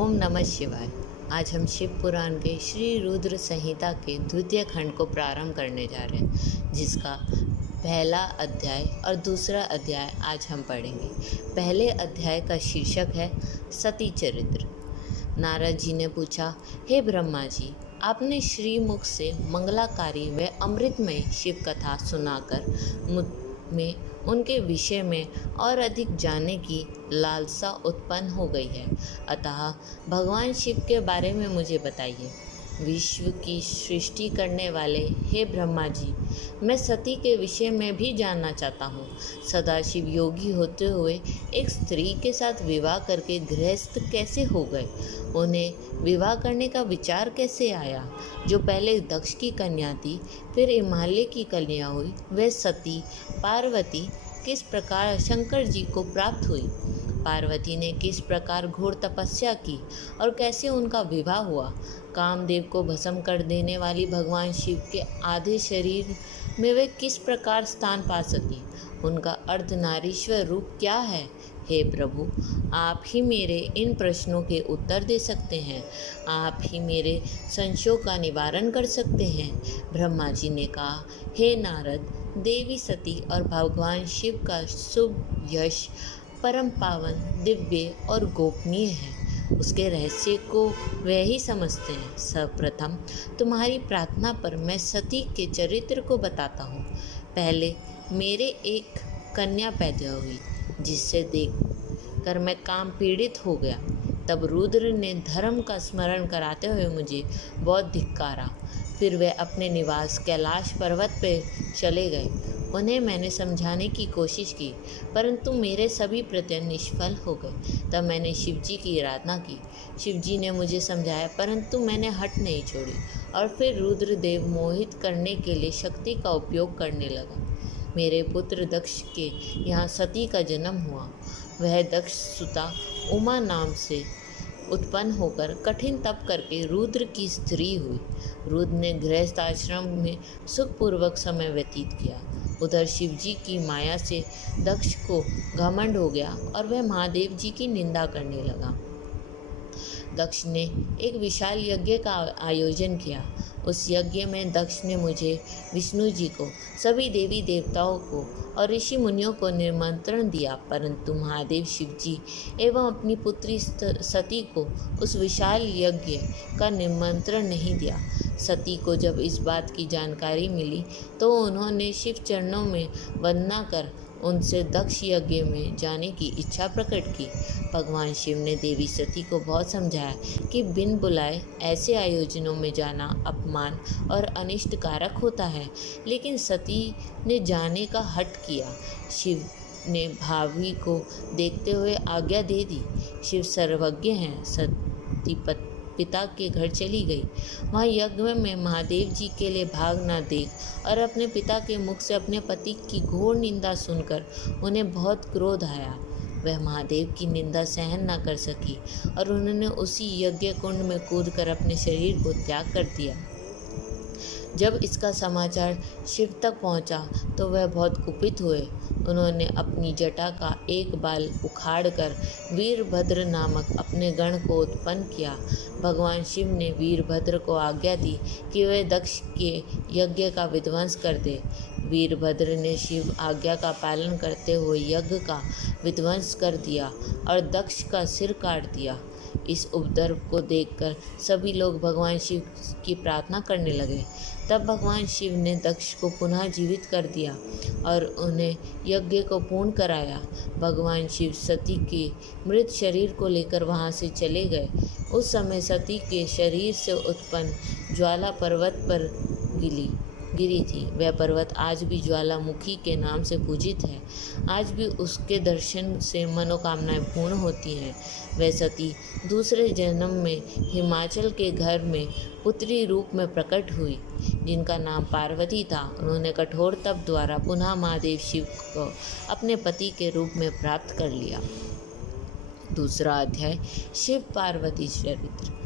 ओम नमः शिवाय। आज हम शिव पुराण के श्री रुद्र संहिता के द्वितीय खंड को प्रारंभ करने जा रहे हैं, जिसका पहला अध्याय और दूसरा अध्याय आज हम पढ़ेंगे। पहले अध्याय का शीर्षक है सती चरित्र। नारद जी ने पूछा, हे ब्रह्मा जी, आपने श्रीमुख से मंगलाकारी व अमृतमय शिव कथा सुनाकर मुझ में उनके विषय में और अधिक जानने की लालसा उत्पन्न हो गई है। अतः भगवान शिव के बारे में मुझे बताइए। विश्व की सृष्टि करने वाले हे ब्रह्मा जी, मैं सती के विषय में भी जानना चाहता हूँ। सदाशिव योगी होते हुए एक स्त्री के साथ विवाह करके गृहस्थ कैसे हो गए? उन्हें विवाह करने का विचार कैसे आया? जो पहले दक्ष की कन्या थी, फिर हिमालय की कन्या हुई, वह सती पार्वती किस प्रकार शंकर जी को प्राप्त हुई? पार्वती ने किस प्रकार घोर तपस्या की और कैसे उनका विवाह हुआ? कामदेव को भस्म कर देने वाली भगवान शिव के आधे शरीर में वे किस प्रकार स्थान पा सकी? उनका अर्धनारीश्वर रूप क्या है? हे प्रभु, आप ही मेरे इन प्रश्नों के उत्तर दे सकते हैं। आप ही मेरे संशयों का निवारण कर सकते हैं। ब्रह्मा जी ने कहा, हे नारद, देवी सती और भगवान शिव का शुभ यश परम पावन, दिव्य और गोपनीय है। उसके रहस्य को वह ही समझते हैं। सर्वप्रथम तुम्हारी प्रार्थना पर मैं सती के चरित्र को बताता हूँ। पहले मेरे एक कन्या पैदा हुई, जिससे देख कर मैं काम पीड़ित हो गया। तब रुद्र ने धर्म का स्मरण कराते हुए मुझे बहुत धिक्कारा। फिर वे अपने निवास कैलाश पर्वत पर चले गए। उन्हें मैंने समझाने की कोशिश की, परंतु मेरे सभी प्रयत्न निष्फल हो गए। तब मैंने शिवजी की आराधना की। शिवजी ने मुझे समझाया, परंतु मैंने हट नहीं छोड़ी और फिर रुद्रदेव मोहित करने के लिए शक्ति का उपयोग करने लगा। मेरे पुत्र दक्ष के यहाँ सती का जन्म हुआ। वह दक्ष सुता उमा नाम से उत्पन्न होकर कठिन तप करके रुद्र की स्त्री हुई। रुद्र ने गृहस्थ आश्रम में सुखपूर्वक समय व्यतीत किया। उधर शिवजी की माया से दक्ष को घमंड हो गया और वह महादेव जी की निंदा करने लगा। दक्ष ने एक विशाल यज्ञ का आयोजन किया। उस यज्ञ में दक्ष ने मुझे, विष्णु जी को, सभी देवी देवताओं को और ऋषि मुनियों को निमंत्रण दिया, परंतु महादेव शिवजी एवं अपनी पुत्री सती को उस विशाल यज्ञ का निमंत्रण नहीं दिया। सती को जब इस बात की जानकारी मिली तो उन्होंने शिव चरणों में वंदना कर उनसे दक्ष यज्ञ में जाने की इच्छा प्रकट की। भगवान शिव ने देवी सती को बहुत समझाया कि बिन बुलाए ऐसे आयोजनों में जाना अपमान और अनिष्ट कारक होता है, लेकिन सती ने जाने का हठ किया। शिव ने भावी को देखते हुए आज्ञा दे दी। शिव सर्वज्ञ हैं। सती पिता के घर चली गई। वहाँ यज्ञ में महादेव जी के लिए भाग न देख और अपने पिता के मुख से अपने पति की घोर निंदा सुनकर उन्हें बहुत क्रोध आया। वह महादेव की निंदा सहन न कर सकी और उन्होंने उसी यज्ञ कुंड में कूदकर अपने शरीर को त्याग कर दिया। जब इसका समाचार शिव तक पहुंचा तो वह बहुत कुपित हुए। उन्होंने अपनी जटा का एक बाल उखाड़कर वीरभद्र नामक अपने गण को उत्पन्न किया। भगवान शिव ने वीरभद्र को आज्ञा दी कि वह दक्ष के यज्ञ का विध्वंस कर दे। वीरभद्र ने शिव आज्ञा का पालन करते हुए यज्ञ का विध्वंस कर दिया और दक्ष का सिर काट दिया। इस उपद्रव को देखकर सभी लोग भगवान शिव की प्रार्थना करने लगे। तब भगवान शिव ने दक्ष को पुनः जीवित कर दिया और उन्हें यज्ञ को पूर्ण कराया। भगवान शिव सती के मृत शरीर को लेकर वहां से चले गए। उस समय सती के शरीर से उत्पन्न ज्वाला पर्वत पर गिरी थी। वह पर्वत आज भी ज्वालामुखी के नाम से पूजित है। आज भी उसके दर्शन से मनोकामनाएं पूर्ण होती हैं। वह सती दूसरे जन्म में हिमाचल के घर में पुत्री रूप में प्रकट हुई, जिनका नाम पार्वती था। उन्होंने कठोर तप द्वारा पुनः महादेव शिव को अपने पति के रूप में प्राप्त कर लिया। दूसरा अध्याय शिव पार्वती चरित्र।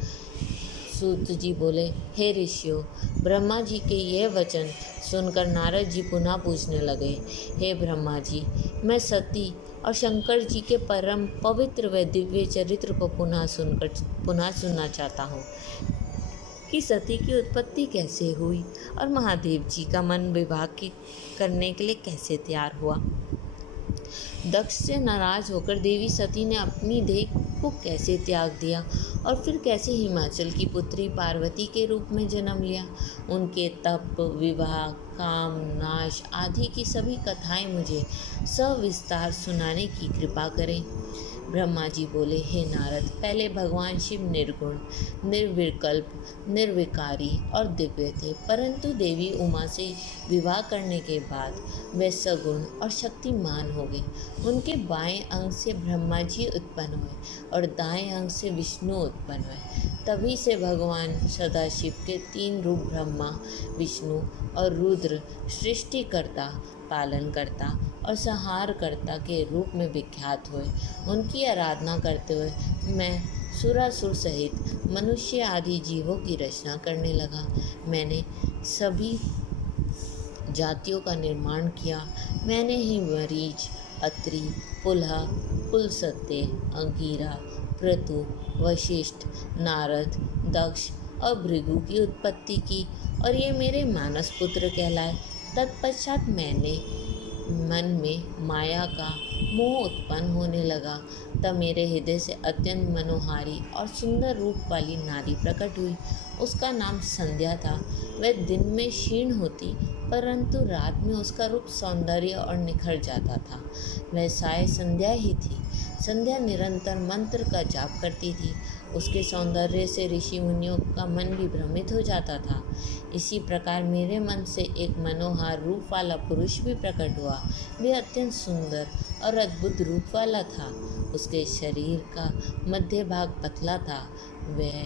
सूत जी बोले, हे ऋषियों, ब्रह्मा जी के यह वचन सुनकर नारद जी पुनः पूछने लगे, हे ब्रह्मा जी, मैं सती और शंकर जी के परम पवित्र व दिव्य चरित्र को पुनः सुनना चाहता हूँ कि सती की उत्पत्ति कैसे हुई और महादेव जी का मन विवाह करने के लिए कैसे तैयार हुआ। दक्ष से नाराज होकर देवी सती ने अपनी देह को कैसे त्याग दिया और फिर कैसे हिमाचल की पुत्री पार्वती के रूप में जन्म लिया। उनके तप, विवाह, काम, नाश आदि की सभी कथाएं मुझे सविस्तार सुनाने की कृपा करें। ब्रह्मा जी बोले, हे नारद, पहले भगवान शिव निर्गुण, निर्विकल्प, निर्विकारी और दिव्य थे, परंतु देवी उमा से विवाह करने के बाद वे सगुण और शक्तिमान हो गए। उनके बाएं अंग से ब्रह्मा जी उत्पन्न हुए और दाएं अंग से विष्णु उत्पन्न हुए। तभी से भगवान सदाशिव के 3 रूप ब्रह्मा, विष्णु और रुद्र सृष्टिकर्ता, पालनकर्ता और संहारकर्ता के रूप में विख्यात हुए। उनकी आराधना करते हुए मैं सुरासुर सहित मनुष्य आदि जीवों की रचना करने लगा। मैंने सभी जातियों का निर्माण किया। मैंने ही मरीच, अत्रि, पुलह, पुलस्त्य, अंगिरा, क्रतु, वशिष्ठ, नारद, दक्ष और भृगु की उत्पत्ति की और ये मेरे मानस पुत्र कहलाए। तत्पश्चात मैंने मन में माया का मोह उत्पन्न होने लगा। तब मेरे हृदय से अत्यंत मनोहारी और सुंदर रूप वाली नारी प्रकट हुई। उसका नाम संध्या था। वह दिन में क्षीण होती, परंतु रात में उसका रूप सौंदर्य और निखर जाता था। वह साय संध्या ही थी। संध्या निरंतर मंत्र का जाप करती थी। उसके सौंदर्य से ऋषि मुनियों का मन भी भ्रमित हो जाता था। इसी प्रकार मेरे मन से एक मनोहर रूप वाला पुरुष भी प्रकट हुआ। वह अत्यंत सुंदर और अद्भुत रूप वाला था। उसके शरीर का मध्य भाग पतला था। वह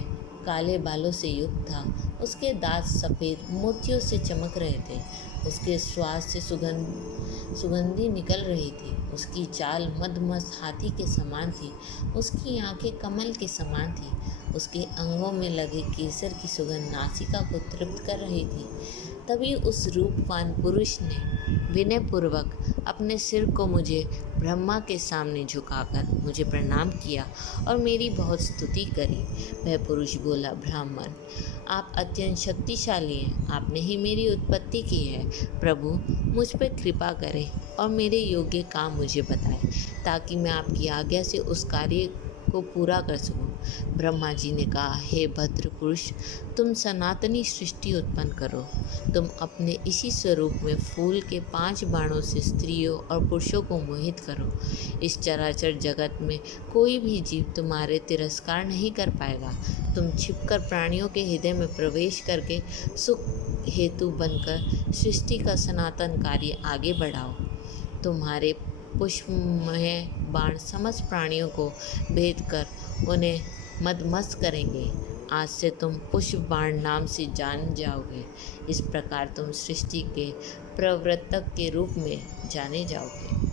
काले बालों से युक्त था। उसके दांत सफ़ेद मोतियों से चमक रहे थे। उसके श्वास से सुगंधी निकल रही थी। उसकी चाल मदमस्त हाथी के समान थी। उसकी आंखें कमल के समान थी। उसके अंगों में लगे केसर की सुगंध नासिका को तृप्त कर रही थी। तभी उस रूपवान पुरुष ने विनयपूर्वक अपने सिर को मुझे ब्रह्मा के सामने झुकाकर मुझे प्रणाम किया और मेरी बहुत स्तुति करी। वह पुरुष बोला, ब्राह्मण, आप अत्यंत शक्तिशाली हैं। आपने ही मेरी उत्पत्ति की है। प्रभु, मुझ पर कृपा करें और मेरे योग्य काम मुझे बताएं, ताकि मैं आपकी आज्ञा से उस कार्य को पूरा कर सकूं। ब्रह्मा जी ने कहा, हे भद्र पुरुष, तुम सनातनी सृष्टि उत्पन्न करो। तुम अपने इसी स्वरूप में फूल के 5 बाणों से स्त्रियों और पुरुषों को मोहित करो। इस चराचर जगत में कोई भी जीव तुम्हारे तिरस्कार नहीं कर पाएगा। तुम छिपकर प्राणियों के हृदय में प्रवेश करके सुख हेतु बनकर सृष्टि का सनातन कार्य आगे बढ़ाओ। तुम्हारे पुष्पमय बाण समस्त प्राणियों को भेद कर उन्हें मदमस्त करेंगे। आज से तुम पुष्प बाण नाम से जान जाओगे। इस प्रकार तुम सृष्टि के प्रवर्तक के रूप में जाने जाओगे।